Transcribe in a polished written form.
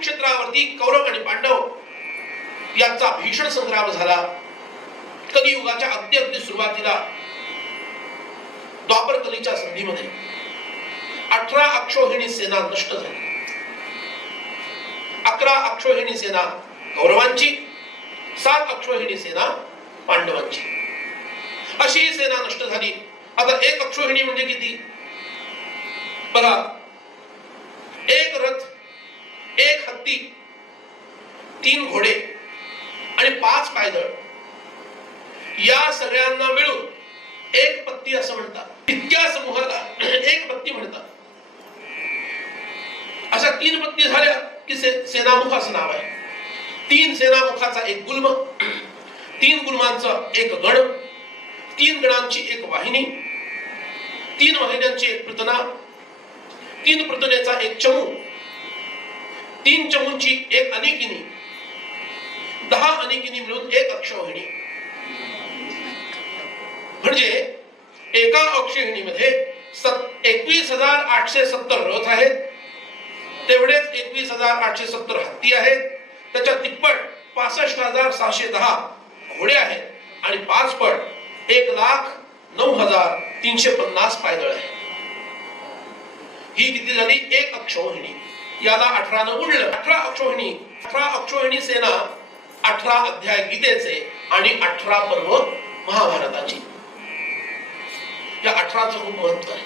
कुरुक्षेत्रावरती कौरव आणि पांडव यांचा भीषण संग्राम झाला. कलियुगाच्या अगदी अगदी सुरुवातीला द्वापर कलीच्या संधीमध्ये 18 अक्षौहिणी सेना नष्ट झाली. 11 अक्षौहिणी सेना कौरवांची, 7 अक्षौहिणी सेना पांडवांची, अशी सेना नष्ट झाली. आता 1 अक्षौहिणी म्हणजे किती बघा. 1 रथ, 1 हत्ती, 3 घोडे आणि 5 पायदळ, या सगळ्यांना मिळून 1 पत्ती असं म्हणतात. इतक्या समूहाला 1 पत्ती म्हणतात. अशा 3 पत्ती झाल्या की सेनामुख असं नाव आहे. 3 सेनामुखाचा 1 गुल्म, 3 गुल्मांचा 1 गण, 3 गणांची 1 वाहिनी, 3 वाहिन्यांची 1 पृतना, 3 पृतनेचा 1 चमू, 3 चमूंची 1 अनेकिनी, 10 अनेकिनी मिळून 1 अक्षौहिणी. म्हणजे एका अक्षौहिणीमध्ये 21,870 रथ आहेत, तेवढेच 21,870 हत्ती आहेत, त्याच्या तिप्पट 65,610 घोडे आहेत आणि 5 पट 1,09,350 पायदळ आहे. ही किती झाली? 1 अक्षौहिणी. याला 18 न उडलं. 18 अक्षौहिणी सेना, 18 अध्याय गीतेचे आणि 18 पर्व महाभारताची. या 18चं खूप महत्व आहे.